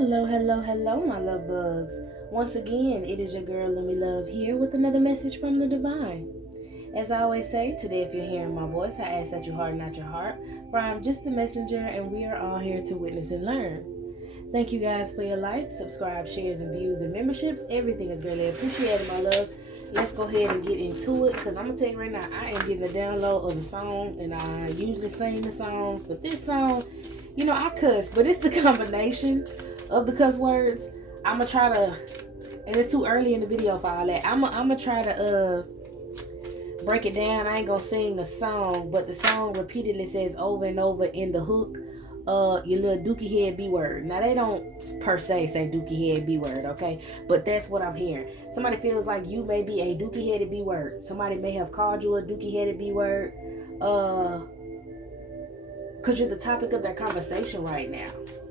Hello, hello, hello, my love bugs. Once again, it is your girl, Lumi Love, here with another message from the divine. As I always say, today, if you're hearing my voice, I ask that you harden not your heart, for I'm just a messenger and we are all here to witness and learn. Thank you guys for your likes, subscribe, shares, and views and memberships. Everything is greatly appreciated, my loves. Let's go ahead and get into it, because I'm going to tell you right now, I am getting a download of the song, and I usually sing the songs, but this song, I cuss, but it's the combination of the cuss words. I'm going to try to, and it's too early in the video for all that, I'm going to try to break it down. I ain't going to sing the song, but the song repeatedly says over and over in the hook, your little dookie head B word. Now they don't per se say dookie head B word, okay? But that's what I'm hearing. Somebody feels like you may be a dookie headed B word. Somebody may have called you a dookie headed B word. Cause you're the topic of their conversation right now.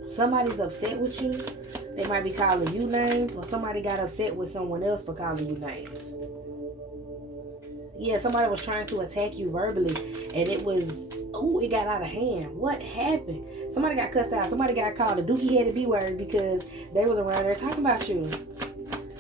Somebody's upset with you. They might be calling you names, or somebody got upset with someone else for calling you names. Yeah, somebody was trying to attack you verbally, and it got out of hand. What happened? Somebody got cussed out. Somebody got called a dookie-headed B-word because they was around there talking about you.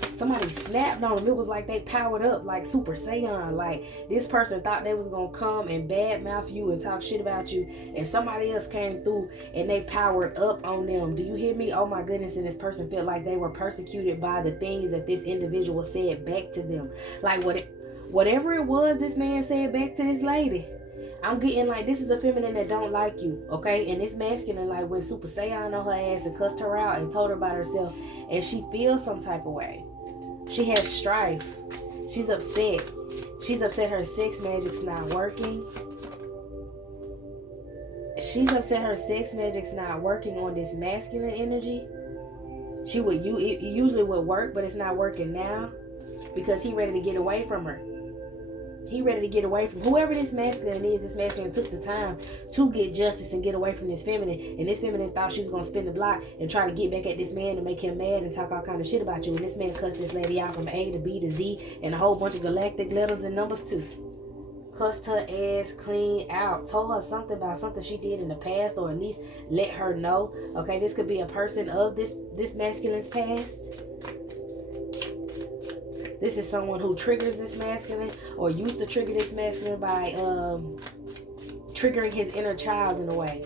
Somebody snapped on them. It was like they powered up like Super Saiyan. Like this person thought they was going to come and badmouth you and talk shit about you, and somebody else came through and they powered up on them. Do you hear me? Oh my goodness. And this person felt like they were persecuted by the things that this individual said back to them. Like whatever it was this man said back to this lady, I'm getting like, this is a feminine that don't like you, okay? And this masculine like went Super Saiyan on her ass and cussed her out and told her about herself, and she feels some type of way. She has strife. She's upset. She's upset her sex magic's not working. She's upset her sex magic's not working on this masculine energy. It usually would work, but it's not working now because he ready to get away from her. He ready to get away from whoever this masculine is. This masculine took the time to get justice and get away from this feminine. And this feminine thought she was going to spin the block and try to get back at this man to make him mad and talk all kind of shit about you. And this man cussed this lady out from A to B to Z and a whole bunch of galactic letters and numbers too. Cussed her ass clean out. Told her something about something she did in the past, or at least let her know. Okay, this could be a person of this masculine's past. This is someone who triggers this masculine, or used to trigger this masculine by triggering his inner child in a way.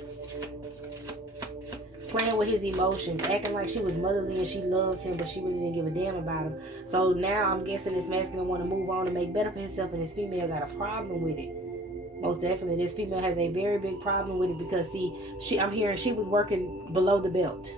Playing with his emotions, acting like she was motherly and she loved him, but she really didn't give a damn about him. So now I'm guessing this masculine want to move on and make better for himself, and this female got a problem with it. Most definitely, this female has a very big problem with it because I'm hearing she was working below the belt.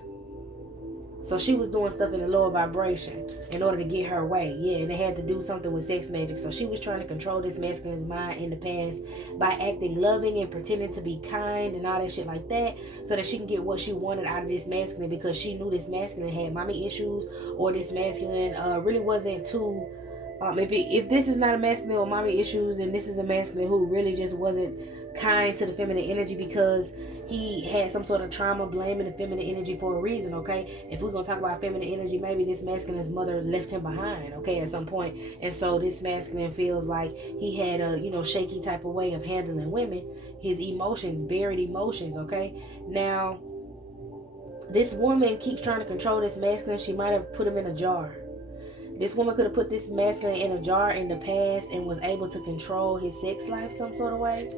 So she was doing stuff in the lower vibration in order to get her way. Yeah, and it had to do something with sex magic. So she was trying to control this masculine's mind in the past by acting loving and pretending to be kind and all that shit like that, so that she can get what she wanted out of this masculine, because she knew this masculine had mommy issues, or this masculine really wasn't too... if this is not a masculine with mommy issues, and this is a masculine who really just wasn't kind to the feminine energy because he had some sort of trauma, blaming the feminine energy for a reason, okay? If we're going to talk about feminine energy, maybe this masculine's mother left him behind, okay, at some point. And so this masculine feels like he had a, shaky type of way of handling women, his emotions, buried emotions, okay? Now, this woman keeps trying to control this masculine. She might have put him in a jar. This woman could have put this masculine in a jar in the past and was able to control his sex life some sort of way.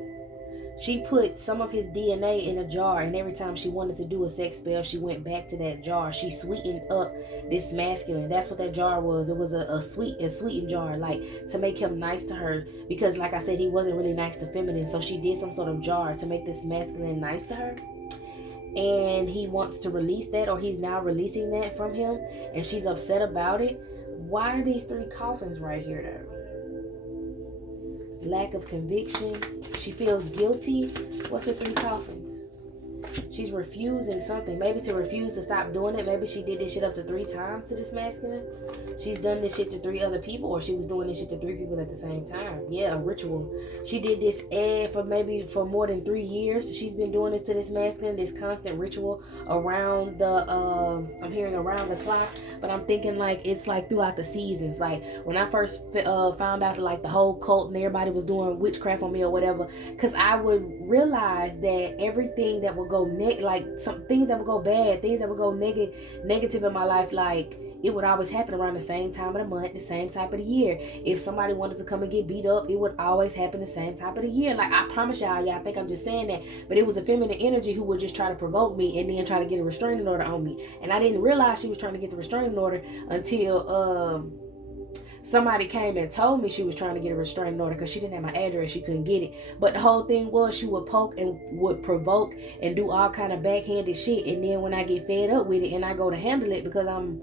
She put some of his DNA in a jar, and every time she wanted to do a sex spell, she went back to that jar. She sweetened up this masculine. That's what that jar was. It was a sweetened jar, like to make him nice to her, because like I said, he wasn't really nice to feminine. So she did some sort of jar to make this masculine nice to her. And he wants to release that, or he's now releasing that from him, and she's upset about it. Why are these 3 coffins right here though? Lack of conviction. She feels guilty. What's the 3 coffins? She's refusing something. Maybe to refuse to stop doing it. Maybe she did this shit up to 3 times to this masculine. She's done this shit to 3 other people, or she was doing this shit to 3 people at the same time. Yeah, a ritual. She did this for more than 3 years. She's been doing this to this masculine, this constant ritual around I'm hearing around the clock, but I'm thinking like it's like throughout the seasons. Like when I first found out like the whole cult and everybody was doing witchcraft on me or whatever, because I would realize that everything that would go some things that would go bad, things that would go negative in my life, like it would always happen around the same time of the month, the same type of the year. If somebody wanted to come and get beat up, it would always happen the same type of the year. Like, I promise y'all think I'm just saying that, but it was a feminine energy who would just try to provoke me and then try to get a restraining order on me. And I didn't realize she was trying to get the restraining order until somebody came and told me she was trying to get a restraining order because she didn't have my address. She couldn't get it. But the whole thing was she would poke and would provoke and do all kind of backhanded shit. And then when I get fed up with it and I go to handle it, because I'm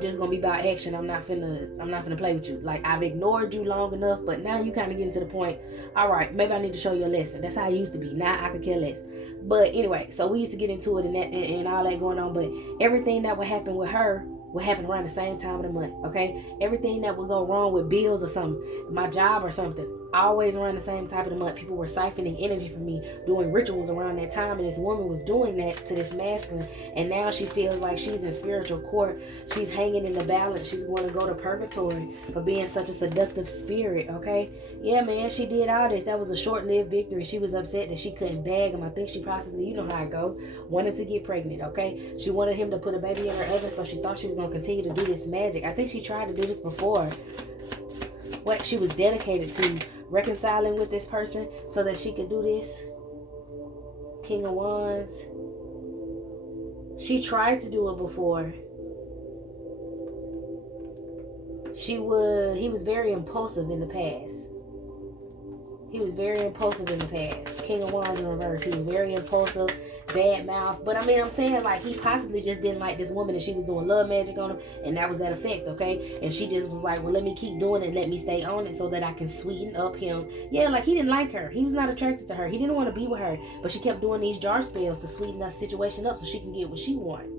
just gonna be about action. I'm not finna play with you. Like, I've ignored you long enough, but now you kind of getting to the point. All right, maybe I need to show you a lesson. That's how I used to be. Now I could care less. But anyway, so we used to get into it and all that going on. But everything that would happen with her would happen around the same time of the month. Okay, everything that would go wrong with bills or something, my job or something, always around the same time of the month. People were siphoning energy from me, doing rituals around that time, and this woman was doing that to this masculine, and now she feels like she's in spiritual court. She's hanging in the balance. She's going to go to purgatory for being such a seductive spirit. Okay, yeah, man, she did all this. That was a short-lived victory. She was upset that she couldn't bag him. I think she possibly, you know how it go, wanted to get pregnant. Okay, she wanted him to put a baby in her oven, so she thought she was going to continue to do this magic. I think she tried to do this before. What she was dedicated to reconciling with this person so that she could do this. King of Wands. She tried to do it before. He was very impulsive in the past. He was very impulsive in the past. King of Wands in reverse. He was very impulsive, bad mouth. But I mean, I'm saying, like, he possibly just didn't like this woman and she was doing love magic on him, and that was that effect, okay? And she just was like, well, let me keep doing it, let me stay on it so that I can sweeten up him. Yeah, like, he didn't like her. He was not attracted to her. He didn't want to be with her. But she kept doing these jar spells to sweeten that situation up so she can get what she wanted.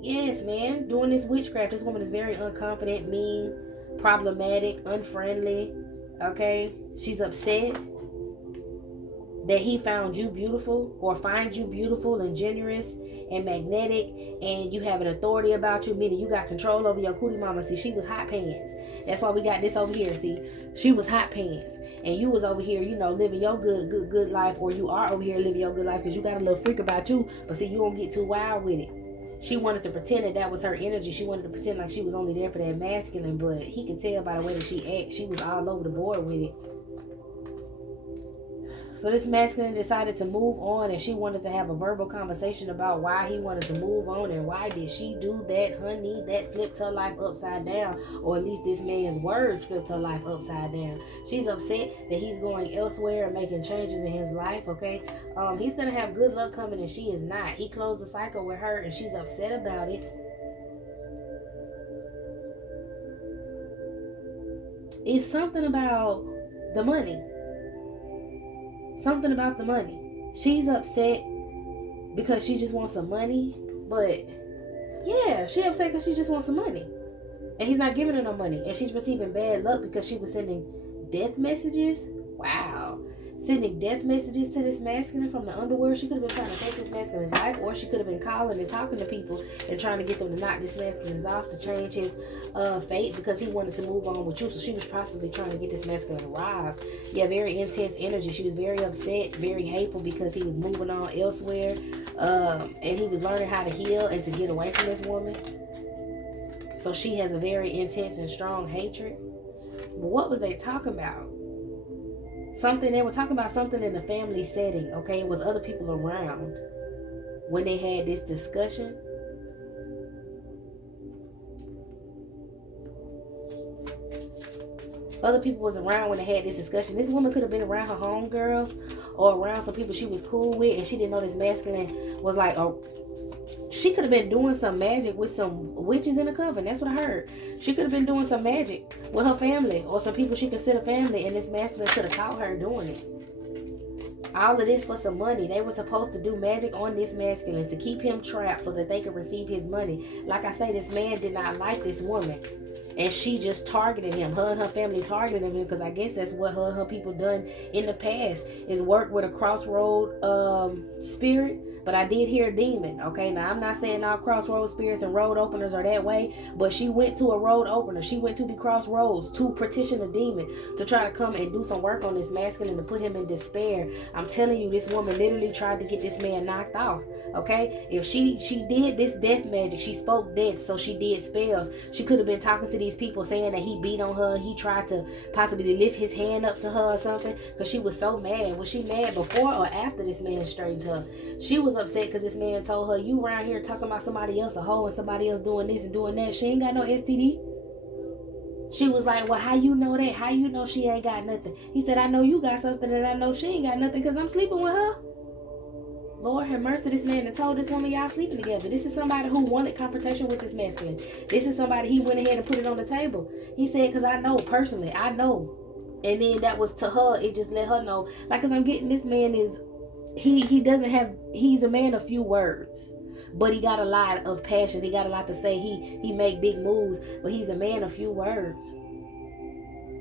Yes, man. Doing this witchcraft. This woman is very unconfident, mean, problematic, unfriendly. Okay? She's upset that he found you beautiful, or finds you beautiful and generous and magnetic, and you have an authority about you, meaning you got control over your cootie mama. See, she was hot pants. That's why we got this over here. See, she was hot pants, and you was over here, you know, living your good life, or you are over here living your good life because you got a little freak about you, but see, you don't get too wild with it. She wanted to pretend that was her energy. She wanted to pretend like she was only there for that masculine, but he could tell by the way that she acted. She was all over the board with it. So this masculine decided to move on, and she wanted to have a verbal conversation about why he wanted to move on and why did she do that, honey. That flipped her life upside down, or at least this man's words flipped her life upside down. She's upset that he's going elsewhere and making changes in his life, okay? He's going to have good luck coming, and she is not. He closed the cycle with her, and she's upset about it. It's something about the money. Something about the money. She's upset because she just wants some money. But yeah, she upset because she just wants some money. And he's not giving her no money. And she's receiving bad luck because she was sending death messages. Wow. Sending death messages to this masculine from the underworld. She could have been trying to take this masculine's life, or she could have been calling and talking to people and trying to get them to knock this masculine's off to change his fate because he wanted to move on with you. So she was possibly trying to get this masculine to arrive. Yeah, very intense energy. She was very upset, very hateful because he was moving on elsewhere, and he was learning how to heal and to get away from this woman. So she has a very intense and strong hatred. But what was they talking about? They were talking about something in the family setting, okay? It was other people around when they had this discussion. Other people was around when they had this discussion. This woman could have been around her homegirls or around some people she was cool with, and she didn't know this masculine was like, oh, she could have been doing some magic with some witches in the coven. That's what I heard. She could have been doing some magic with her family or some people she considered family, and this masculine could have caught her doing it. All of this for some money. They were supposed to do magic on this masculine to keep him trapped so that they could receive his money. Like I say, this man did not like this woman. and she just targeted him. Her and her family targeted him because I guess that's what her and her people done in the past, is work with a crossroad spirit. But I did hear a demon. Okay, now I'm not saying all crossroad spirits and road openers are that way, but she went to a road opener. She went to the crossroads to petition a demon to try to come and do some work on this masculine, to put him in despair. I'm telling you, this woman literally tried to get this man knocked off. Okay, if she did this death magic, she spoke death, so she did spells. She could have been talking to these people saying that he beat on her, he tried to possibly lift his hand up to her or something, because she was so mad. Was she mad before or after this man straightened her? She was upset because this man told her, you around here talking about somebody else a hoe and somebody else doing this and doing that. She ain't got no STD. She was like, well, how you know that? How you know she ain't got nothing? He said, I know you got something and I know she ain't got nothing because I'm sleeping with her. Lord have mercy, this man and told this woman y'all sleeping together. This is somebody who wanted confrontation with this masculine. This is somebody he went ahead and put it on the table. He said, because I know personally, I know. And then that was to her, it just let her know. Like, because I'm getting this man is, he doesn't have, he's a man of few words. But he got a lot of passion. He got a lot to say. He make big moves, but he's a man of few words.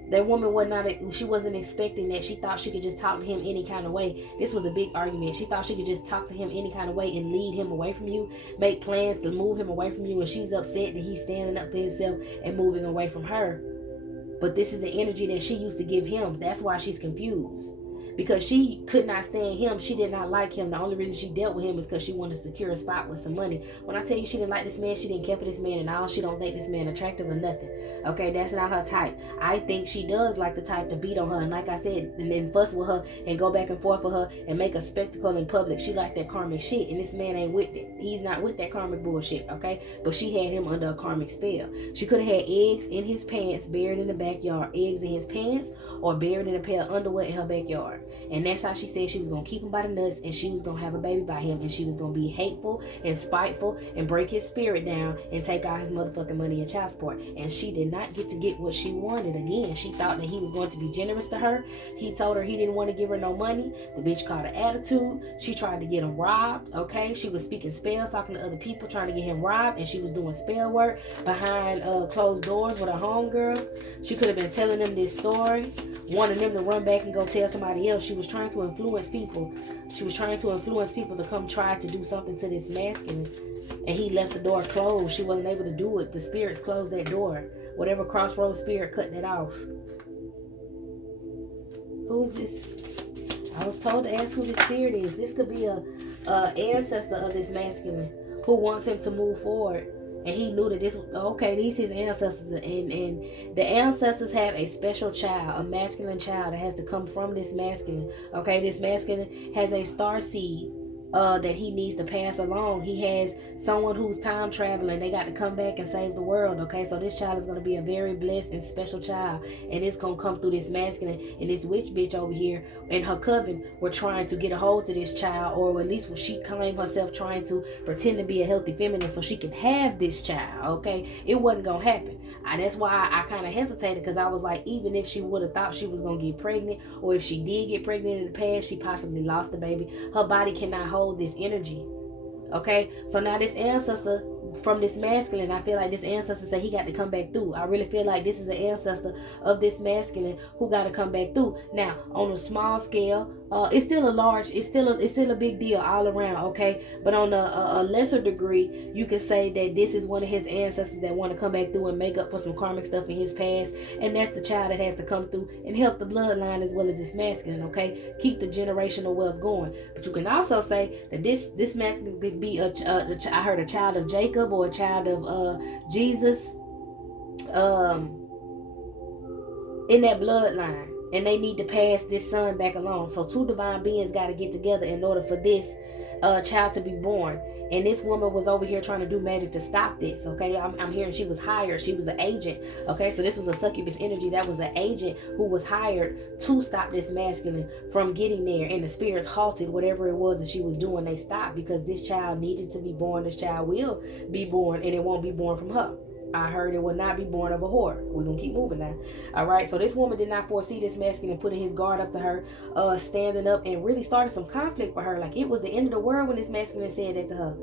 That woman was not, she wasn't expecting that. She thought she could just talk to him any kind of way. This was a big argument. She thought she could just talk to him any kind of way and lead him away from you, make plans to move him away from you, and she's upset that he's standing up for himself and moving away from her. But this is the energy that she used to give him. That's why she's confused. Because she could not stand him. She did not like him. The only reason she dealt with him is because she wanted to secure a spot with some money. When I tell you she didn't like this man, she didn't care for this man and all. She don't think this man attractive or nothing. Okay, that's not her type. I think she does like the type to beat on her. And like I said, and then fuss with her and go back and forth with her and make a spectacle in public. She like that karmic shit. And this man ain't with it. He's not with that karmic bullshit, okay? But she had him under a karmic spell. She could have had eggs in his pants buried in the backyard. Eggs in his pants or buried in a pair of underwear in her backyard. And that's how she said she was going to keep him by the nuts and she was going to have a baby by him and she was going to be hateful and spiteful and break his spirit down and take all his motherfucking money and child support. And she did not get to get what she wanted. Again, she thought that he was going to be generous to her. He told her he didn't want to give her no money. The bitch caught her attitude. She tried to get him robbed, okay? She was speaking spells, talking to other people, trying to get him robbed, and she was doing spell work behind closed doors with her homegirls. She could have been telling them this story, wanting them to run back and go tell somebody else. She was trying to influence people. She was trying to influence people to come try to do something to this masculine. And he left the door closed. She wasn't able to do it. The spirits closed that door. Whatever crossroads spirit cut that off. Who is this? I was told to ask who this spirit is. This could be a ancestor of this masculine who wants him to move forward. And he knew that this, okay, these his ancestors, and the ancestors have a special child, a masculine child that has to come from this masculine. Okay, this masculine has a star seed that he needs to pass along. He has someone who's time traveling. They got to come back and save the world. Okay, so this child is going to be a very blessed and special child, and it's going to come through this masculine. And this witch bitch over here and her coven were trying to get a hold to this child, or at least what she claimed herself, trying to pretend to be a healthy feminine so she can have this child. Okay, it wasn't going to happen. That's why I kind of hesitated, because I was like, even if she would have thought she was going to get pregnant, or if she did get pregnant in the past, she possibly lost the baby. Her body cannot hold this energy. Okay, so now this ancestor from this masculine, I feel like this ancestor said he got to come back through. I really feel like this is an ancestor of this masculine who got to come back through. Now, on a small scale, it's still a big deal all around, okay? But on a lesser degree, you can say that this is one of his ancestors that want to come back through and make up for some karmic stuff in his past, and that's the child that has to come through and help the bloodline as well as this masculine, okay? Keep the generational wealth going. But you can also say that this masculine could be I heard a child of Jacob or a child of Jesus in that bloodline. And they need to pass this son back along. So two divine beings got to get together in order for this child to be born. And this woman was over here trying to do magic to stop this. Okay, I'm hearing she was hired. She was an agent. Okay, so this was a succubus energy. That was an agent who was hired to stop this masculine from getting there. And the spirits halted whatever it was that she was doing. They stopped because this child needed to be born. This child will be born, and it won't be born from her. I heard it will not be born of a whore. We're going to keep moving now. All right. So this woman did not foresee this masculine putting his guard up to her, standing up and really started some conflict for her. Like it was the end of the world when this masculine said that to her.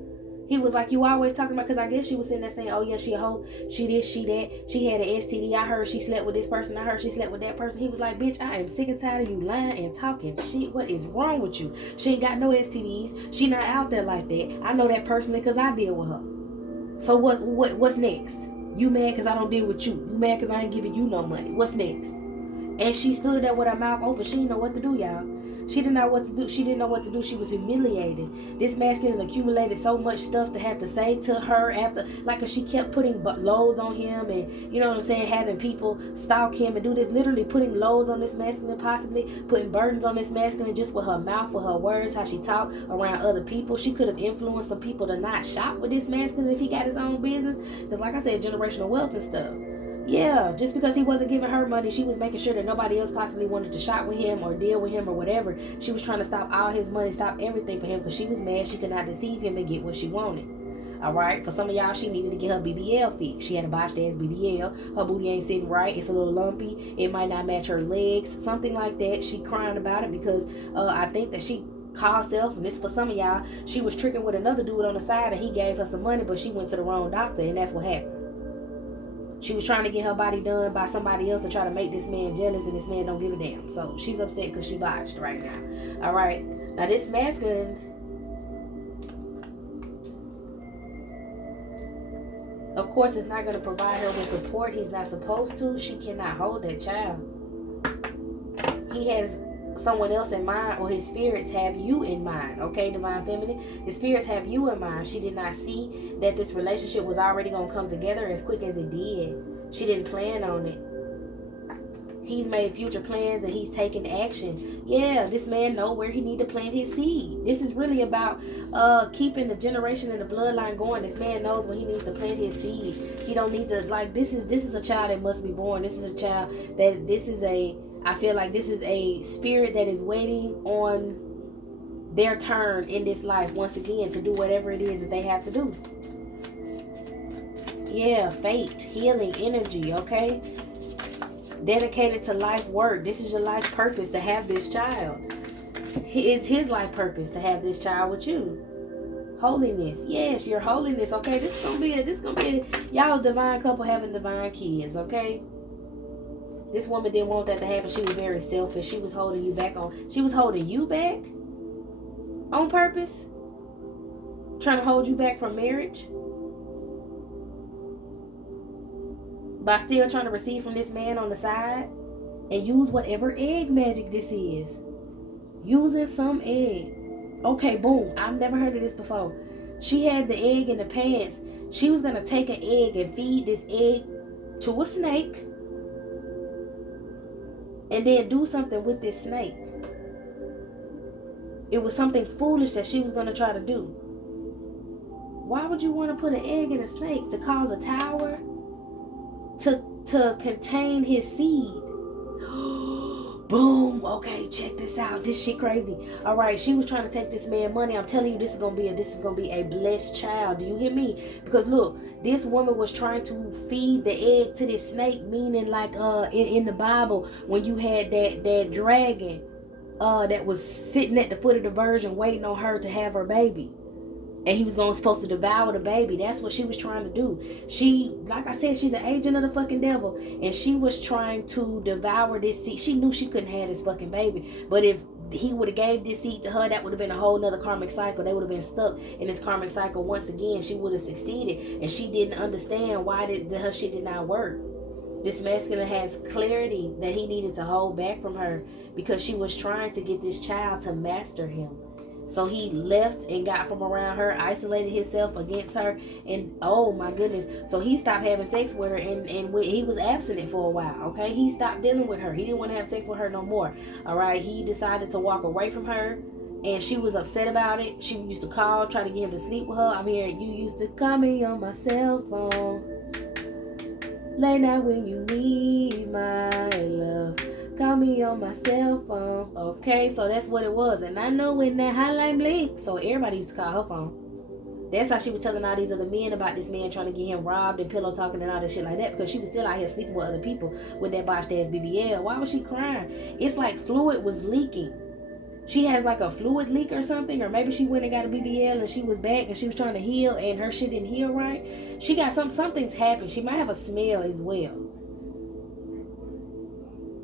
He was like, you always talking about, because I guess she was sitting there saying, oh yeah, she a hoe, she this, she that, she had an STD, I heard she slept with this person, I heard she slept with that person. He was like, bitch, I am sick and tired of you lying and talking shit. What is wrong with you? She ain't got no STDs, she not out there like that. I know that personally because I deal with her. So what's next? You mad because I don't deal with you. You mad because I ain't giving you no money. What's next? And she stood there with her mouth open. She didn't know what to do, y'all. She didn't know what to do. She didn't know what to do. She was humiliated. This masculine accumulated so much stuff to have to say to her after, like, cause she kept putting loads on him, and you know what I'm saying, having people stalk him and do this, literally putting loads on this masculine, possibly putting burdens on this masculine just with her mouth, with her words, how she talked around other people. She could have influenced some people to not shop with this masculine if he got his own business. Cause like I said, generational wealth and stuff. Yeah, just because he wasn't giving her money, she was making sure that nobody else possibly wanted to shop with him or deal with him or whatever. She was trying to stop all his money, stop everything for him, because she was mad she could not deceive him and get what she wanted. Alright, for some of y'all, she needed to get her BBL fixed. She had a botched ass BBL. Her booty ain't sitting right. It's a little lumpy. It might not match her legs. Something like that. She crying about it because I think that she called herself, and this for some of y'all, she was tricking with another dude on the side and he gave her some money, but she went to the wrong doctor, and that's what happened. She was trying to get her body done by somebody else to try to make this man jealous, and this man don't give a damn. So she's upset because she botched right now. All right. Now this masculine, of course, is not going to provide her with support. He's not supposed to. She cannot hold that child. He has someone else in mind, or his spirits have you in mind. Okay, divine feminine, the spirits have you in mind. She did not see that this relationship was already going to come together as quick as it did. She didn't plan on it. He's made future plans and he's taking action. Yeah, this man know where he need to plant his seed. This is really about keeping the generation and the bloodline going. This man knows when he needs to plant his seed. He don't need to, like, this is a child that must be born. This is a child that I feel like this is a spirit that is waiting on their turn in this life once again to do whatever it is that they have to do. Yeah, fate, healing, energy, okay? Dedicated to life work. This is your life purpose, to have this child. It's his life purpose to have this child with you. Holiness. Yes, your holiness, okay? This is gonna be y'all divine couple having divine kids, okay? This woman didn't want that to happen. She was very selfish. She was holding you back on purpose, trying to hold you back from marriage by still trying to receive from this man on the side, and use whatever egg magic this is. Using some egg. Okay, boom. I've never heard of this before. She had the egg in the pants. She was going to take an egg and feed this egg to a snake, and then do something with this snake. It was something foolish that she was going to try to do. Why would you want to put an egg in a snake? To cause a tower? To contain his seed? Boom. Okay, check this out. This shit crazy. All right, she was trying to take this man money. I'm telling you, this is gonna be a blessed child. Do you hear me? Because look, this woman was trying to feed the egg to this snake, meaning like in the Bible when you had that dragon that was sitting at the foot of the virgin waiting on her to have her baby. And he was supposed to devour the baby. That's what she was trying to do. She, like I said, she's an agent of the fucking devil. And she was trying to devour this seed. She knew she couldn't have this fucking baby. But if he would have gave this seed to her, that would have been a whole nother karmic cycle. They would have been stuck in this karmic cycle once again. She would have succeeded. And she didn't understand why her shit did not work. This masculine has clarity that he needed to hold back from her because she was trying to get this child to master him. So he left and got from around her, isolated himself against her, and oh my goodness. So he stopped having sex with her, and he was abstinent for a while, okay? He stopped dealing with her. He didn't want to have sex with her no more, all right? He decided to walk away from her, and she was upset about it. She used to call, try to get him to sleep with her. I'm hearing, you used to call me on my cell phone, late night when you need my love. Call me on my cell phone. Okay, so that's what it was. And I know when that hotline blinked, so everybody used to call her phone. That's how she was telling all these other men about this man trying to get him robbed and pillow talking and all that shit like that, because she was still out here sleeping with other people with that botched ass BBL. Why was she crying? It's like fluid was leaking. She has like a fluid leak or something, or maybe she went and got a BBL and she was back and she was trying to heal and her shit didn't heal right. She got something's happened. She might have a smell as well.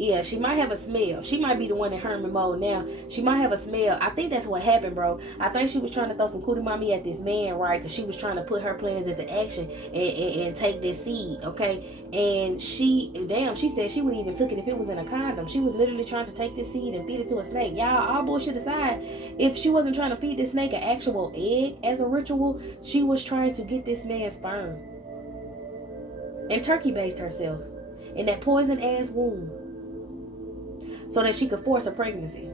Yeah, she might have a smell. She might be the one in hermit mode now. She might have a smell. I think that's what happened, bro. I think she was trying to throw some cootie mommy at this man, right? Because she was trying to put her plans into action and take this seed, okay? And she said she would even took it if it was in a condom. She was literally trying to take this seed and feed it to a snake. Y'all, all bullshit aside, if she wasn't trying to feed this snake an actual egg as a ritual, she was trying to get this man's sperm. And turkey based herself in that poison ass womb, so that she could force a pregnancy.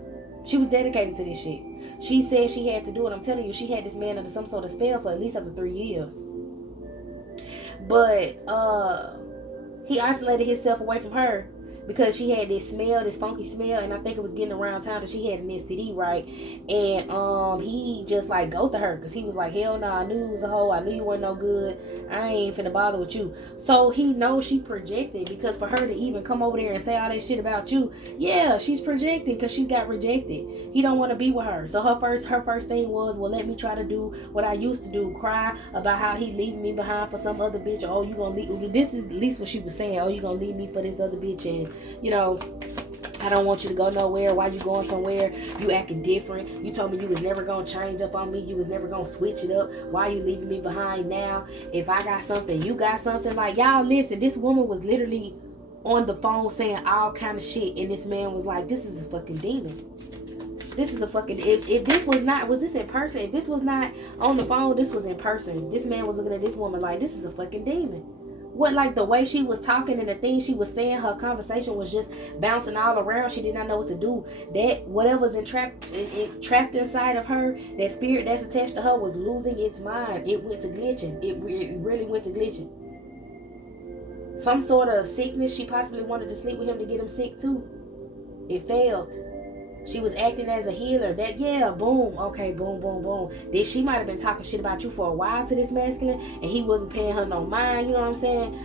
She was dedicated to this shit. She said she had to do it. I'm telling you, she had this man under some sort of spell for at least up to 3 years. But he isolated himself away from her because she had this smell, this funky smell, and I think it was getting around town that she had an STD, right? And he just like ghosted her because he was like, hell no, I knew you was a hoe, I knew you wasn't no good, I ain't finna bother with you. So he knows she projected, because for her to even come over there and say all that shit about you, yeah, she's projecting because she got rejected. He don't want to be with her. So her first thing was, well, let me try to do what I used to do, cry about how he leaving me behind for some other bitch. Oh, you gonna leave, this is at least what she was saying, oh, you gonna leave me for this other bitch, and you know, I don't want you to go nowhere. Why you going somewhere? You acting different. You told me you was never going to change up on me. You was never going to switch it up. Why you leaving me behind now? If I got something, you got something. Like, y'all listen, this woman was literally on the phone saying all kind of shit. And this man was like, this is a fucking demon. This is a fucking, if this was not, was this in person? If this was not on the phone, this was in person. This man was looking at this woman like, this is a fucking demon. What, like the way she was talking and the things she was saying, her conversation was just bouncing all around. She did not know what to do. That whatever's trapped inside of her, that spirit that's attached to her was losing its mind. It went to glitching. It really went to glitching. Some sort of sickness. She possibly wanted to sleep with him to get him sick too. It failed. She was acting as a healer. That, yeah, boom. Okay, boom, boom, boom. Then she might have been talking shit about you for a while to this masculine, and he wasn't paying her no mind. You know what I'm saying?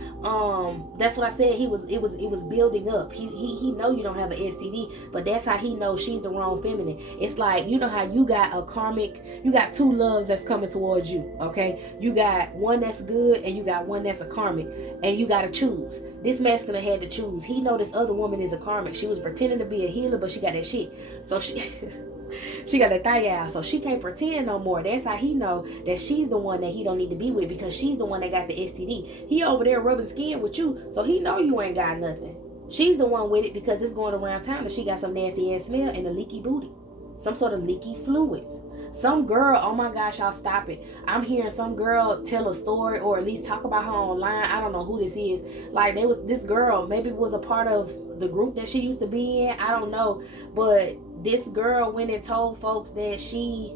That's what I said. It was building up. He know you don't have an STD, but that's how he knows she's the wrong feminine. It's like, you know how you got a karmic, you got two loves that's coming towards you. Okay, you got one that's good and you got one that's a karmic, and you got to choose. This masculine had to choose. He know this other woman is a karmic. She was pretending to be a healer, but she got that shit. So she got that thigh out. So she can't pretend no more. That's how he know that she's the one that he don't need to be with, because she's the one that got the STD. He over there rubbing skin with you, so he know you ain't got nothing. She's the one with it because it's going around town that she got some nasty ass smell and a leaky booty. Some sort of leaky fluids. Some girl, oh my gosh, y'all stop it. I'm hearing some girl tell a story, or at least talk about her online. I don't know who this is. Like, there was this girl, maybe was a part of the group that she used to be in. I don't know. But this girl went and told folks that she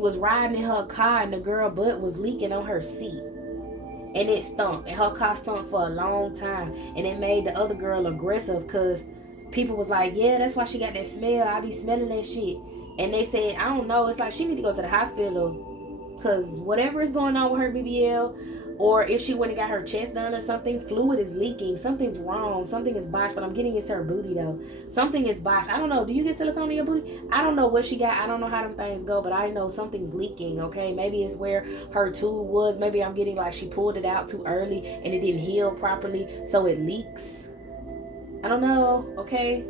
was riding in her car and the girl butt was leaking on her seat. And it stunk. And her car stunk for a long time. And it made the other girl aggressive, because people was like, yeah, that's why she got that smell. I be smelling that shit. And they said, I don't know. It's like she need to go to the hospital, because whatever is going on with her BBL, or if she went and got her chest done or something, fluid is leaking. Something's wrong. Something is botched. But I'm getting into her booty though. Something is botched. I don't know. Do you get silicone in your booty? I don't know what she got. I don't know how them things go, but I know something's leaking. Okay, maybe it's where her tube was. Maybe I'm getting like she pulled it out too early and it didn't heal properly, so it leaks. I don't know. Okay.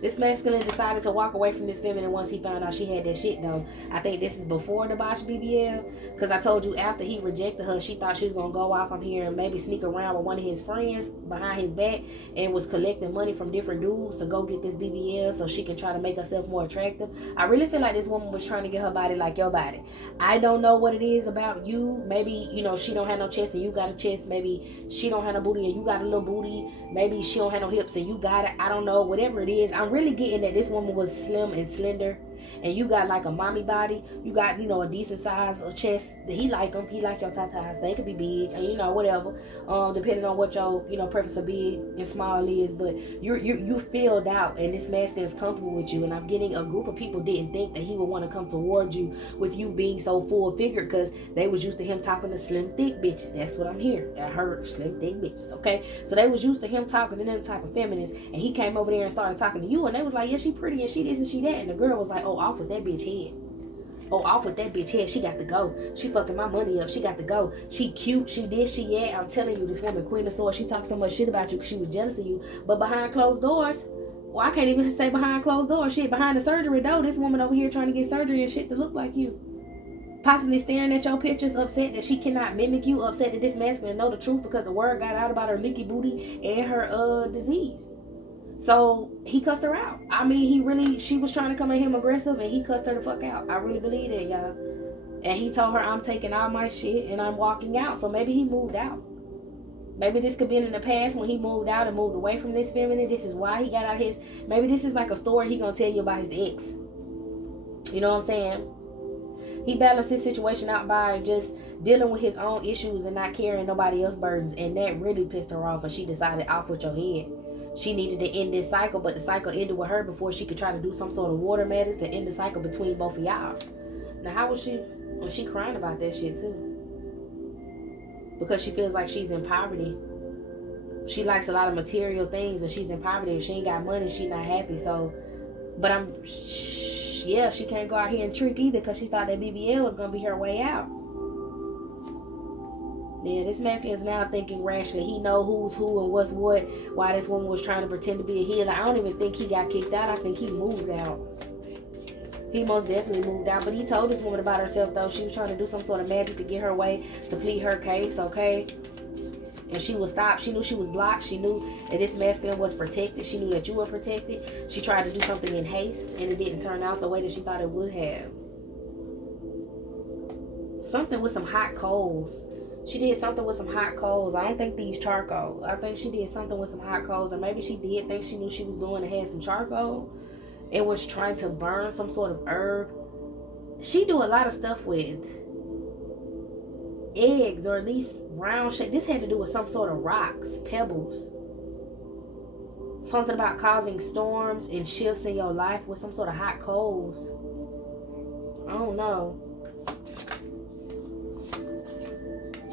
This masculine decided to walk away from this feminine once he found out she had that shit though. I think this is before the botched BBL, because I told you after he rejected her, she thought she was gonna go off on here and maybe sneak around with one of his friends behind his back and was collecting money from different dudes to go get this BBL so she can try to make herself more attractive. I really feel like this woman was trying to get her body like your body. I don't know what it is about you. Maybe, you know, she don't have no chest and you got a chest. Maybe she don't have no booty and you got a little booty. Maybe she don't have no hips and you got it. I don't know. Whatever it is, I'm really getting that this woman was slim and slender, and you got like a mommy body, you got, you know, a decent size chest, he like them. He like your tatas. They could be big, and you know, whatever, depending on what your, you know, preference of big and small is. But you filled out, and this masculine is comfortable with you. And I'm getting a group of people didn't think that he would want to come towards you with you being so full figured, because they was used to him talking to slim thick bitches. That's what I'm hearing. I heard slim thick bitches. Okay, so they was used to him talking to them type of feminists, and he came over there and started talking to you, and they was like, yeah, she pretty and she this and she that, and the girl was like, oh, off with that bitch head. Oh, off with that bitch head. She got to go. She fucking my money up. She got to go. She cute. She this. She yeah. I'm telling you, this woman, Queen of Swords, she talked so much shit about you because she was jealous of you. But behind closed doors, well, I can't even say behind closed doors. Shit, behind the surgery though, this woman over here trying to get surgery and shit to look like you. Possibly staring at your pictures, upset that she cannot mimic you, upset that this masculine know the truth because the word got out about her leaky booty and her disease. So he cussed her out. I mean, she was trying to come at him aggressive, and he cussed her the fuck out. I really believe that, y'all. And he told her, I'm taking all my shit and I'm walking out. So maybe he moved out. Maybe this could be in the past when he moved out and moved away from this feminine. This is why he got out his, maybe this is like a story he gonna tell you about his ex. You know what I'm saying? He balanced his situation out by just dealing with his own issues and not carrying nobody else's burdens. And that really pissed her off, and she decided, off with your head. She needed to end this cycle, but the cycle ended with her before she could try to do some sort of water magic to end the cycle between both of y'all. Now, how was she? Well, she crying about that shit too. Because she feels like she's in poverty. She likes a lot of material things, and she's in poverty. If she ain't got money, she's not happy. So, but yeah, she can't go out here and trick either because she thought that BBL was going to be her way out. Yeah, this masculine is now thinking rationally. He know who's who and what's what. Why this woman was trying to pretend to be a healer. I don't even think he got kicked out. I think he moved out. He most definitely moved out. But he told this woman about herself, though. She was trying to do some sort of magic to get her way, to plead her case, okay? And she was stopped. She knew she was blocked. She knew that this masculine was protected. She knew that you were protected. She tried to do something in haste, and it didn't turn out the way that she thought it would have. Something with some hot coals. She did something with some hot coals. I don't think these charcoal. I think she did something with some hot coals. Or maybe she did think she knew she was doing and had some charcoal. It was trying to burn some sort of herb. She do a lot of stuff with eggs, or at least round shape. This had to do with some sort of rocks, pebbles. Something about causing storms and shifts in your life with some sort of hot coals. I don't know.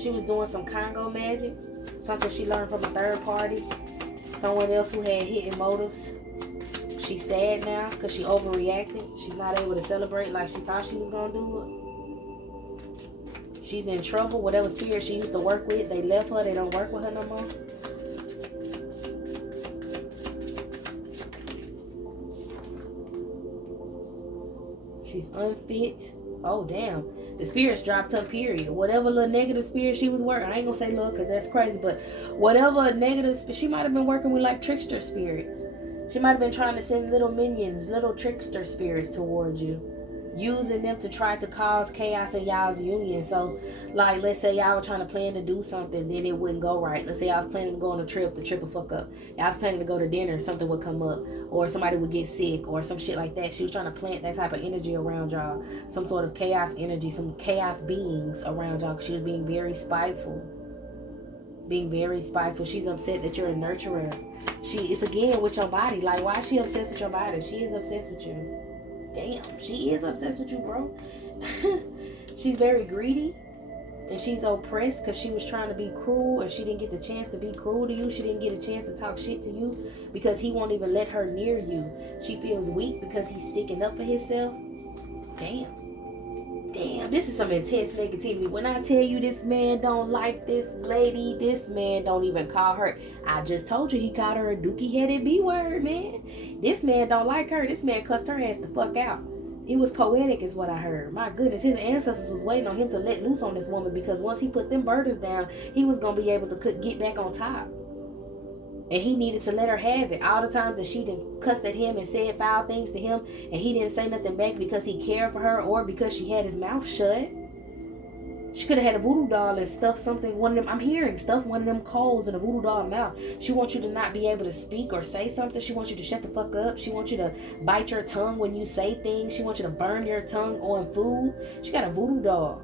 She was doing some Congo magic. Something she learned from a third party. Someone else who had hidden motives. She's sad now because she overreacted. She's not able to celebrate like she thought she was going to do it. She's in trouble. Whatever spirit she used to work with, they left her. They don't work with her no more. She's unfit. Oh, damn. The spirits dropped her, period. Whatever little negative spirit she was working, I ain't gonna say little because that's crazy, but whatever negative, she might have been working with like trickster spirits. She might have been trying to send little minions, little trickster spirits towards you, using them to try to cause chaos in y'all's union. So, like, let's say y'all were trying to plan to do something, then it wouldn't go right. Let's say y'all was planning to go on a trip, the trip would fuck up. Y'all was planning to go to dinner, something would come up, or somebody would get sick, or some shit like that. She was trying to plant that type of energy around y'all, some sort of chaos energy, some chaos beings around y'all, because she was being very spiteful. She's upset that you're a nurturer. It's again with your body. Like, why is she obsessed with your body? She is obsessed with you. Damn, she is obsessed with you, bro. She's very greedy, and she's oppressed because she was trying to be cruel, and she didn't get the chance to be cruel to you. She didn't get a chance to talk shit to you because he won't even let her near you. She feels weak because he's sticking up for himself. Damn, this is some intense negativity. When I tell you this man don't like this lady, this man don't even call her. I just told you he called her a dookie-headed B-word, man. This man don't like her. This man cussed her ass the fuck out. It was poetic is what I heard. My goodness, his ancestors was waiting on him to let loose on this woman, because once he put them burdens down, he was going to be able to get back on top. And he needed to let her have it. All the times that she done cussed at him and said foul things to him, and he didn't say nothing back because he cared for her or because she had his mouth shut. She could have had a voodoo doll and stuffed something, one of them, I'm hearing, stuff one of them coals in a voodoo doll mouth. She wants you to not be able to speak or say something. She wants you to shut the fuck up. She wants you to bite your tongue when you say things. She wants you to burn your tongue on food. She got a voodoo doll.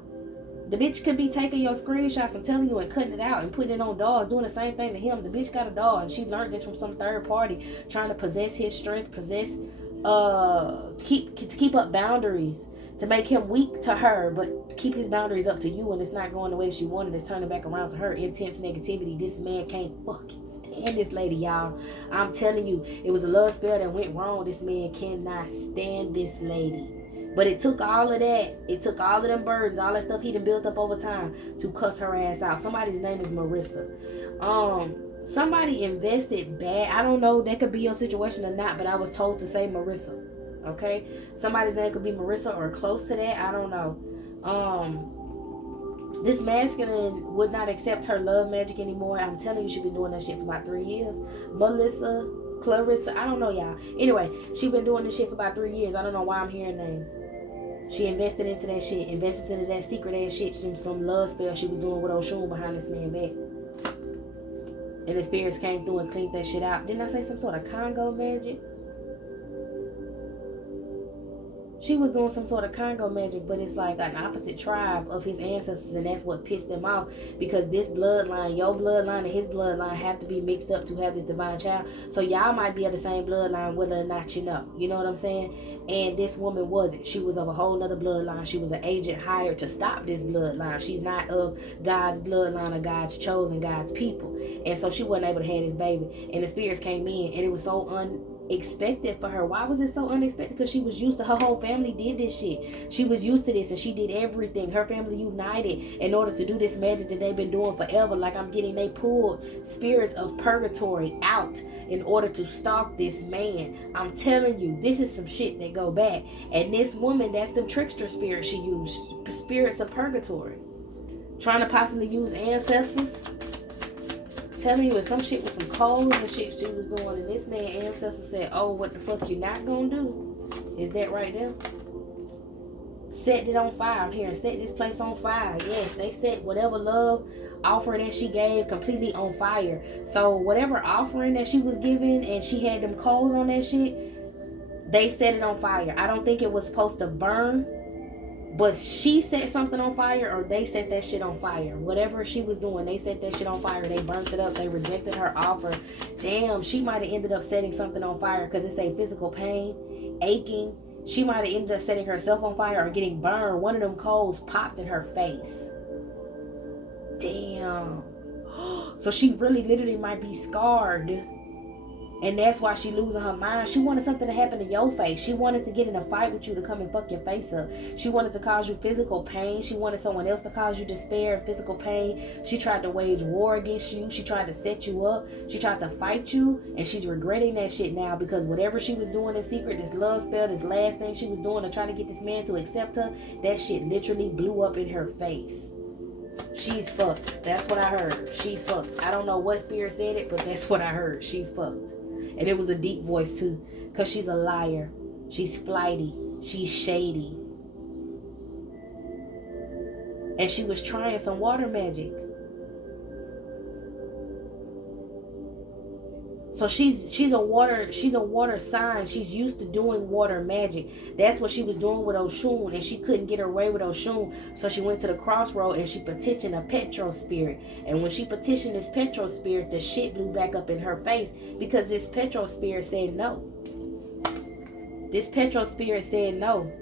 The bitch could be taking your screenshots, I'm telling you, and cutting it out and putting it on dolls, doing the same thing to him. The bitch got a doll, and she learned this from some third party, trying to possess his strength, keep up boundaries, to make him weak to her, but keep his boundaries up to you, and it's not going the way she wanted. It's turning back around to her. Intense negativity. This man can't fucking stand this lady, y'all. I'm telling you, it was a love spell that went wrong. This man cannot stand this lady. But it took all of that. It took all of them burdens, all that stuff he done built up over time to cuss her ass out. Somebody's name is Marissa. Somebody invested bad. I don't know. That could be your situation or not, but I was told to say Marissa. Okay? Somebody's name could be Marissa or close to that. I don't know. This masculine would not accept her love magic anymore. I'm telling you, she's been doing that shit for about 3 years. Melissa, Clarissa, I don't know, y'all. Anyway, she been doing this shit for about 3 years. I don't know why I'm hearing names. She invested into that shit, invested into that secret ass shit, some love spell she was doing with Oshun behind this man back. And the spirits came through and cleaned that shit out. Didn't I say some sort of Congo magic? She was doing some sort of Congo magic, but it's like an opposite tribe of his ancestors, and that's what pissed them off, because this bloodline, your bloodline and his bloodline, have to be mixed up to have this divine child. So y'all might be of the same bloodline, whether or not you know. You know what I'm saying? And this woman wasn't. She was of a whole nother bloodline. She was an agent hired to stop this bloodline. She's not of God's bloodline or God's chosen, God's people. And so she wasn't able to have this baby. And the spirits came in, and it was so unexpected for her. Why was it so unexpected? Because she was used to, her whole family did this shit. She was used to this, and she did everything. Her family united in order to do this magic that they've been doing forever. Like I'm getting, they pulled spirits of purgatory out in order to stalk this man. I'm telling you, this is some shit that go back. And this woman, that's them trickster spirits she used, spirits of purgatory, trying to possibly use ancestors. Telling you, it's some shit with some coals and shit she was doing, and this man ancestor said, oh, what the fuck you not gonna do? Is that right there? Set it on fire. I'm hearing set this place on fire. Yes, they set whatever love offering that she gave completely on fire. So whatever offering that she was giving, and she had them coals on that shit, they set it on fire. I don't think it was supposed to burn, but she set something on fire, or they set that shit on fire. Whatever she was doing, they set that shit on fire. They burnt it up. They rejected her offer. Damn, she might have ended up setting something on fire, because it's a physical pain, aching. She might have ended up setting herself on fire or getting burned. One of them coals popped in her face. Damn. So she really literally might be scarred. And that's why she losing her mind. She wanted something to happen to your face. She wanted to get in a fight with you to come and fuck your face up. She wanted to cause you physical pain. She wanted someone else to cause you despair and physical pain. She tried to wage war against you. She tried to set you up. She tried to fight you. And she's regretting that shit now, because whatever she was doing in secret, this love spell, this last thing she was doing to try to get this man to accept her, that shit literally blew up in her face. She's fucked. That's what I heard. She's fucked. I don't know what spirit said it, but that's what I heard. She's fucked. And it was a deep voice too, because she's a liar. She's flighty. She's shady. And she was trying some water magic. So she's a water sign. She's used to doing water magic. That's what she was doing with Oshun, and she couldn't get her way with Oshun. So she went to the crossroad and she petitioned a Petro spirit. And when she petitioned this Petro spirit, the shit blew back up in her face, because this Petro spirit said no. This Petro spirit said no.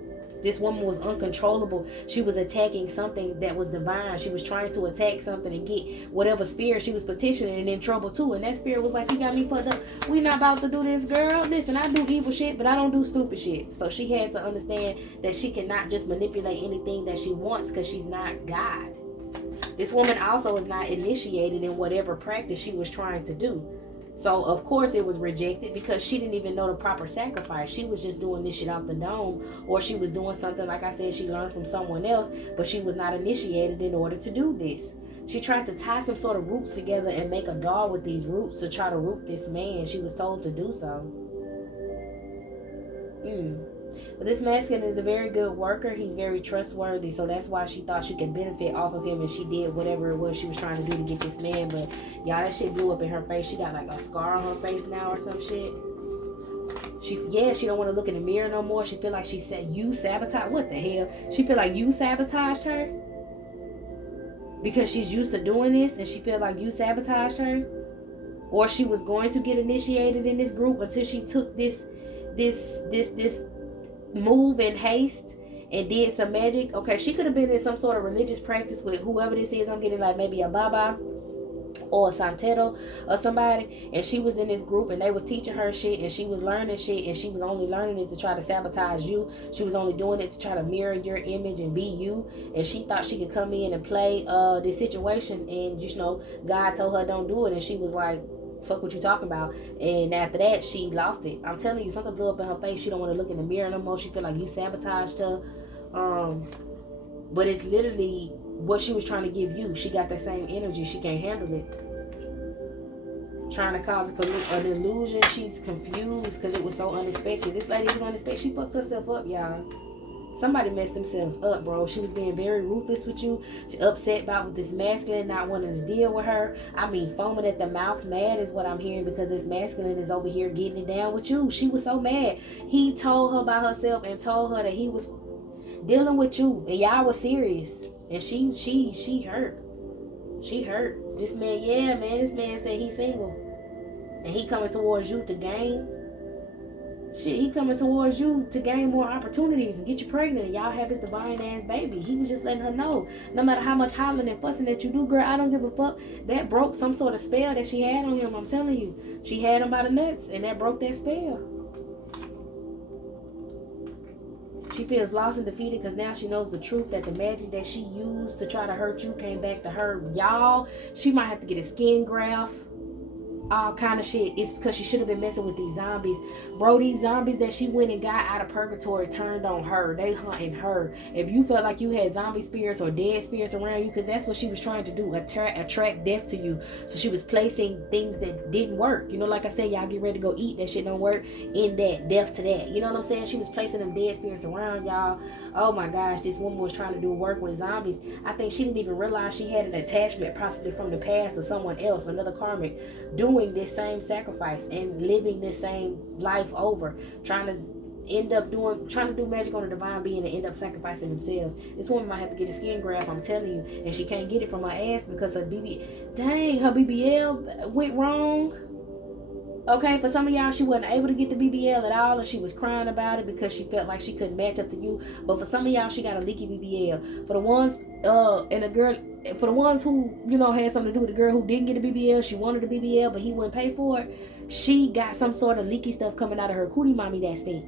This woman was uncontrollable. She was attacking something that was divine. She was trying to attack something and get whatever spirit she was petitioning, and in trouble too. And that spirit was like, you got me fucked up. We not about to do this, girl. Listen, I do evil shit, but I don't do stupid shit. So she had to understand that she cannot just manipulate anything that she wants, because she's not God. This woman also is not initiated in whatever practice she was trying to do. So, of course, it was rejected, because she didn't even know the proper sacrifice. She was just doing this shit off the dome, or she was doing something, like I said, she learned from someone else, but she was not initiated in order to do this. She tried to tie some sort of roots together and make a doll with these roots to try to root this man. She was told to do so. But this masculine is a very good worker. He's very trustworthy. So that's why she thought she could benefit off of him, and she did whatever it was she was trying to do to get this man. But y'all, that shit blew up in her face. She got like a scar on her face now or some shit. She don't want to look in the mirror no more. She feel like she said you sabotaged. What the hell? She feel like you sabotaged her because she's used to doing this, and she feel like you sabotaged her, or she was going to get initiated in this group until she took this move in haste and did some magic. Okay, she could have been in some sort of religious practice with whoever this is. I'm getting like maybe a Baba or a Santeto or somebody, and she was in this group and they was teaching her shit, and she was learning shit, and she was only learning it to try to sabotage you. She was only doing it to try to mirror your image and be you, and she thought she could come in and play this situation, and you know, God told her don't do it, and she was like, fuck what you talking about. And after that, she lost it. I'm telling you, something blew up in her face. She don't want to look in the mirror no more. She feel like you sabotaged her. But it's literally what she was trying to give you. She got that same energy. She can't handle it. Trying to cause an illusion. She's confused because it was so unexpected. This lady was unexpected. She fucked herself up, y'all. Somebody messed themselves up, bro. She was being very ruthless with you. She upset about with this masculine not wanting to deal with her. I mean, foaming at the mouth, mad is what I'm hearing, because this masculine is over here getting it down with you. She was so mad. He told her about herself and told her that he was dealing with you, and y'all was serious. And she hurt. She hurt. This man, this man said he's single, and he coming towards you to gain. Shit, he coming towards you to gain more opportunities and get you pregnant, and y'all have this divine ass baby. He was just letting her know, no matter how much hollering and fussing that you do, girl, I don't give a fuck. That broke some sort of spell that she had on him. I'm telling you, she had him by the nuts, and that broke that spell. She feels lost and defeated because now she knows the truth, that the magic that she used to try to hurt you came back to her. Y'all, she might have to get a skin graft. All kind of shit. It's because she should have been messing with these zombies, bro. These zombies that she went and got out of purgatory turned on her. They hunting her. If you felt like you had zombie spirits or dead spirits around you, because that's what she was trying to do, attract death to you. So she was placing things that didn't work. You know, like I said, y'all get ready to go eat. That shit don't work. In that, death to that. You know what I'm saying? She was placing them dead spirits around y'all. Oh my gosh, this woman was trying to do work with zombies. I think she didn't even realize she had an attachment, possibly from the past, or someone else, another karmic, doing this same sacrifice and living this same life over, trying to do magic on a divine being and end up sacrificing themselves. This woman might have to get a skin graft, I'm telling you, and she can't get it from her ass because her BBL went wrong. Okay, for some of y'all, she wasn't able to get the BBL at all, and she was crying about it because she felt like she couldn't match up to you. But for some of y'all, she got a leaky BBL. For the ones for the ones who, you know, had something to do with the girl who didn't get a BBL, she wanted a BBL, but he wouldn't pay for it. She got some sort of leaky stuff coming out of her cootie mommy that stink.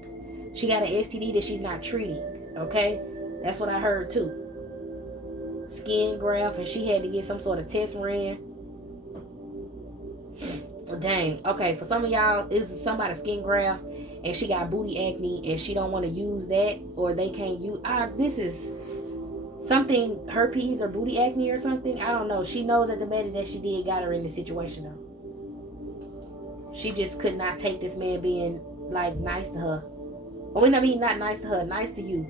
She got an STD that she's not treating. Okay, that's what I heard too. Skin graft, and she had to get some sort of test ran. Dang. Okay, for some of y'all, this is somebody's skin graft, and she got booty acne, and she don't want to use that, or they can't use. This is something, herpes or booty acne or something. I don't know. She knows that the magic that she did got her in this situation though. She just could not take this man being like nice to her. Or I mean, not nice to her, nice to you.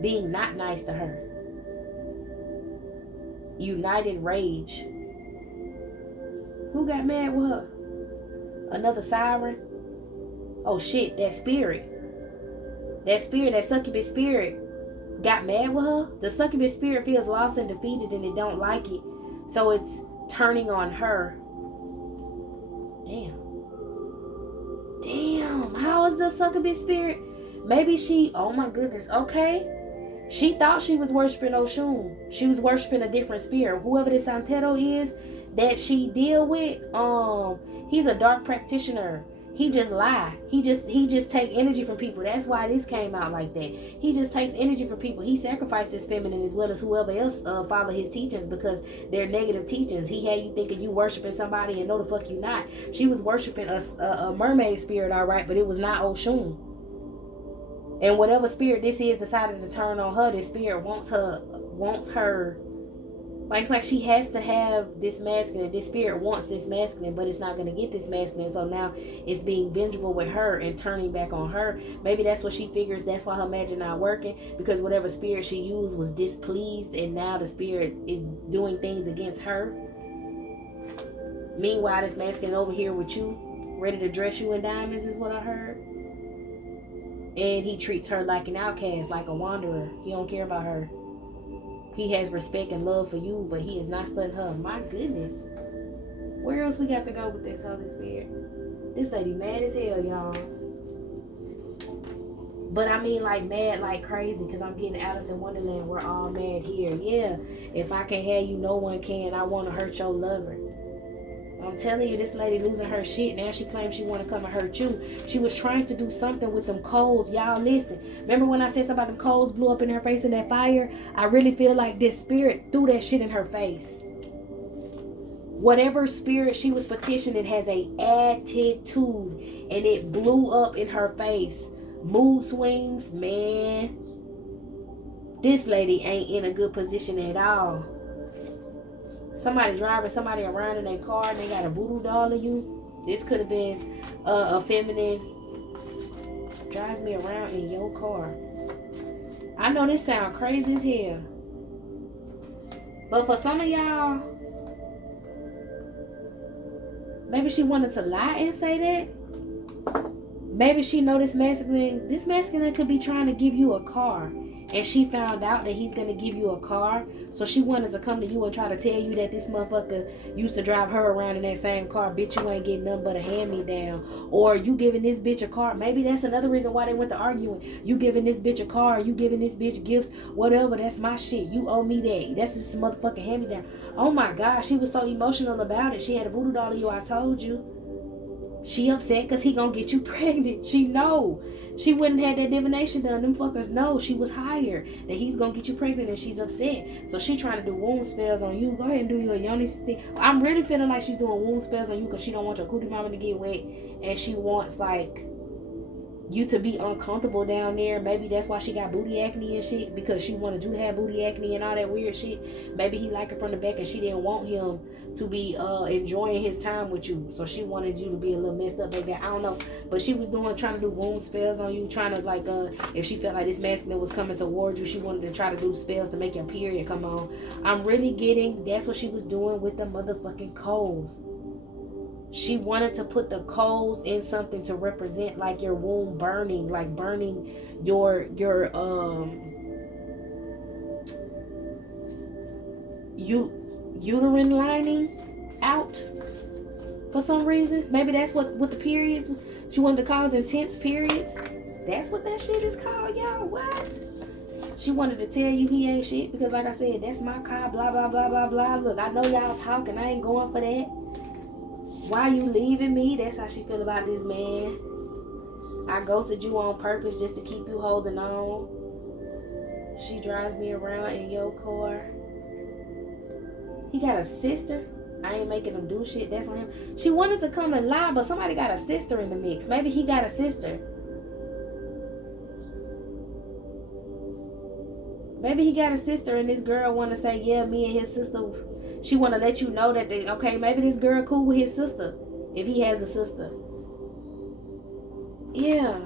Being not nice to her. United rage. Who got mad with her? Another siren? Oh shit, that spirit. That succubus spirit got mad with her. The succubus spirit feels lost and defeated, and it don't like it. So it's turning on her. Damn, how is the succubus spirit? Maybe oh my goodness, okay. She thought she was worshiping Oshun. She was worshiping a different spirit. Whoever this Santeto is that she deal with, he's a dark practitioner. He just lie. He just take energy from people. That's why this came out like that. He just takes energy from people. He sacrificed his feminine as well as whoever else follow his teachings, because they're negative teachings. He had you thinking you worshiping somebody, and no the fuck you not. She was worshiping a mermaid spirit, all right, but it was not Oshun. And whatever spirit this is decided to turn on her, this spirit wants her Like, it's like she has to have this masculine. This spirit wants this masculine, but it's not going to get this masculine. So now it's being vengeful with her and turning back on her. Maybe that's what she figures. That's why her magic not working, because whatever spirit she used was displeased, and now the spirit is doing things against her. Meanwhile, this masculine over here with you, ready to dress you in diamonds, is what I heard. And he treats her like an outcast, like a wanderer. He don't care about her. He has respect and love for you, but he is not studying her. My goodness. Where else we got to go with this Holy Spirit? This lady mad as hell, y'all. But I mean, like, mad like crazy, because I'm getting Alice in Wonderland. We're all mad here. Yeah, if I can have you, no one can. I want to hurt your lover. I'm telling you, this lady losing her shit. Now she claims she want to come and hurt you. She was trying to do something with them coals. Y'all listen. Remember when I said something about them coals blew up in her face in that fire? I really feel like this spirit threw that shit in her face. Whatever spirit she was petitioning has a attitude, and it blew up in her face. Mood swings, man. This lady ain't in a good position at all. Somebody driving somebody around in their car and they got a voodoo doll of you. This could have been a feminine. Drives me around in your car. I know this sound crazy as hell, but for some of y'all, maybe she wanted to lie and say that. Maybe she know this masculine. This masculine could be trying to give you a car, and she found out that he's gonna give you a car, so she wanted to come to you and try to tell you that this motherfucker used to drive her around in that same car. Bitch, you ain't getting nothing but a hand-me-down. Or you giving this bitch a car. Maybe that's another reason why they went to arguing. You giving this bitch a car, you giving this bitch gifts, whatever. That's my shit. You owe me that. That's just a motherfucking hand-me-down. Oh my God, she was so emotional about it. She had a voodoo doll of you, I told you. She upset because he gonna get you pregnant. She know. She wouldn't have that divination done. Them fuckers know she was hired, that he's gonna get you pregnant, and she's upset. So she trying to do womb spells on you. Go ahead and do your yoni stick. I'm really feeling like she's doing womb spells on you because she don't want your cootie mama to get wet, and she wants like you to be uncomfortable down there. Maybe that's why she got booty acne and shit, because she wanted you to have booty acne and all that weird shit. Maybe he liked her from the back and she didn't want him to be enjoying his time with you, so she wanted you to be a little messed up like that. I don't know, but she was trying to do womb spells on you, trying to like if she felt like this masculine was coming towards you, she wanted to try to do spells to make your period come on. I'm really getting that's what she was doing with the motherfucking coals. She wanted to put the coals in something to represent like your womb burning, like burning your uterine lining out for some reason. Maybe that's what with the periods. She wanted to cause intense periods. That's what that shit is called, y'all. What? She wanted to tell you he ain't shit because, like I said, that's my car. Blah blah blah blah blah. Look, I know y'all talking. I ain't going for that. Why you leaving me? That's how she feel about this man. I ghosted you on purpose just to keep you holding on. She drives me around in your car. He got a sister. I ain't making him do shit. That's on him. She wanted to come and lie, but somebody got a sister in the mix. Maybe he got a sister. Maybe he got a sister and this girl want to say, yeah, me and his sister. She want to let you know that, okay, maybe this girl cool with his sister. If he has a sister. Yeah.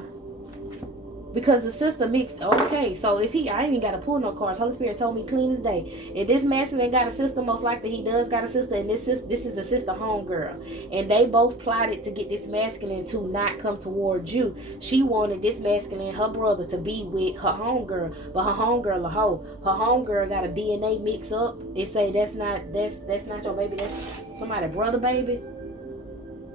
Because the sister mixed. Okay, so if I ain't even got to pull no cards. Holy Spirit told me clean as day. If this masculine got a sister, most likely he does got a sister. And this is the sister homegirl. And they both plotted to get this masculine to not come towards you. She wanted this masculine, her brother, to be with her homegirl. But her homegirl a hoe. Her homegirl got a DNA mix up. It say that's not your baby. That's somebody's brother baby.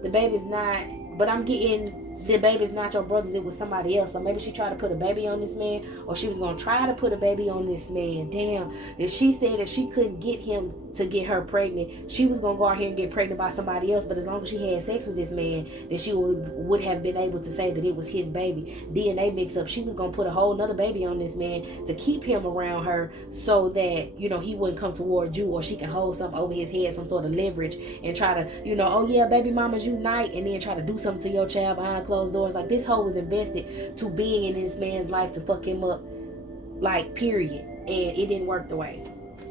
The baby's not. But I'm getting... The baby's not your brother's, it was somebody else. So maybe she tried to put a baby on this man, or she was going to try to put a baby on this man. Damn. If she said if she couldn't get him to get her pregnant, she was going to go out here and get pregnant by somebody else. But as long as she had sex with this man, then she would have been able to say that it was his baby. DNA mix up. She was going to put a whole nother baby on this man to keep him around her so that, he wouldn't come towards you, or she can hold something over his head, some sort of leverage, and try to, oh yeah, baby mamas unite, and then try to do something to your child behind closed doors. Like, this hoe was invested to being in this man's life to fuck him up, like, period. And it didn't work the way.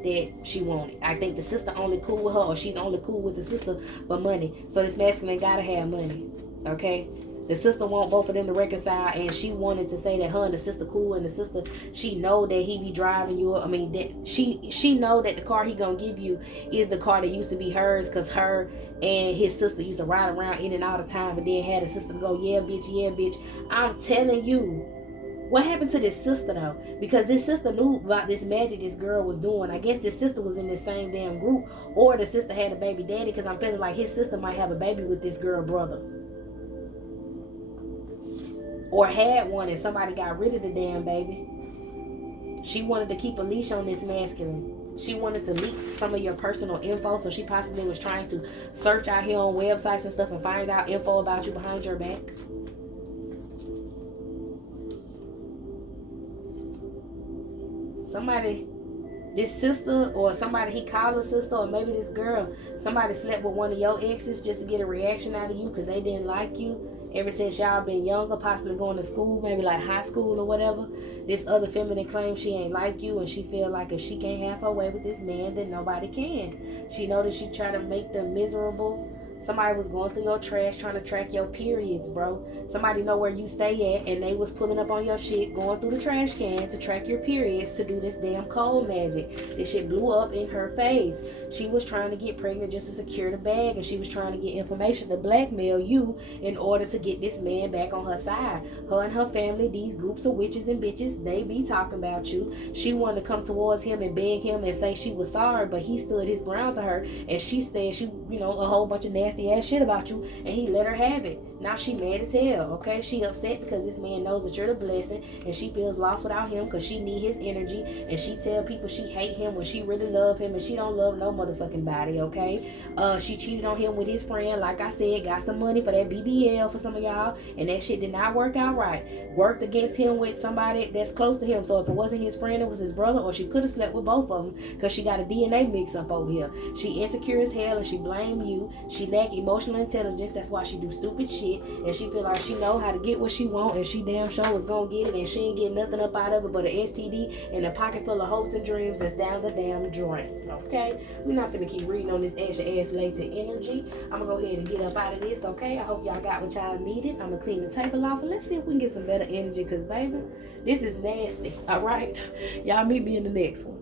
that she wanted. I think the sister only cool with her, or she's only cool with the sister for money. So this masculine gotta have money. Okay? The sister want both of them to reconcile, and she wanted to say that her and the sister cool, and the sister, she know that he be driving you. I mean, that she know that the car he gonna give you is the car that used to be hers, because her and his sister used to ride around in and out of time, and then had a sister to go, yeah bitch. I'm telling you, what happened to this sister though? Because this sister knew about this magic this girl was doing. I guess this sister was in the same damn group, or the sister had a baby daddy, because I'm feeling like his sister might have a baby with this girl brother, or had one and somebody got rid of the damn baby. She wanted to keep a leash on this masculine. She wanted to leak some of your personal info, so she possibly was trying to search out here on websites and stuff and find out info about you behind your back. Somebody, this sister, or somebody he called a sister, or maybe this girl, somebody slept with one of your exes just to get a reaction out of you because they didn't like you. Ever since y'all been younger, possibly going to school, maybe like high school or whatever, this other feminine claims she ain't like you, and she feel like if she can't have her way with this man, then nobody can. She know that she try to make them miserable. Somebody was going through your trash trying to track your periods, bro. Somebody know where you stay at, and they was pulling up on your shit, going through the trash can to track your periods to do this damn cold magic. This shit blew up in her face. She was trying to get pregnant just to secure the bag, and she was trying to get information to blackmail you in order to get this man back on her side. Her and her family, these groups of witches and bitches, they be talking about you. She wanted to come towards him and beg him and say she was sorry, but he stood his ground to her, and she said she, a whole bunch of nasty ass shit about you, and he let her have it. Now she mad as hell. Okay, she upset because this man knows that you're the blessing, and she feels lost without him because she need his energy, and she tell people she hate him when she really love him, and she don't love no motherfucking body. Okay, she cheated on him with his friend, like I said, got some money for that BBL for some of y'all, and that shit did not work out right. Worked against him with somebody that's close to him. So if it wasn't his friend, it was his brother, or she could have slept with both of them because she got a DNA mix up over here. She insecure as hell, and she blame you. She lack emotional intelligence. That's why she do stupid shit, and she feel like she know how to get what she want, and she damn sure is gonna get it, and she ain't get nothing up out of it but an STD and a pocket full of hopes and dreams that's down the damn drain. Okay, we're not finna keep reading on this extra ass latent energy. I'm gonna go ahead and get up out of this. Okay, I hope y'all got what y'all needed. I'm gonna clean the table off, and let's see if we can get some better energy, because baby, this is nasty. All right, y'all meet me in the next one.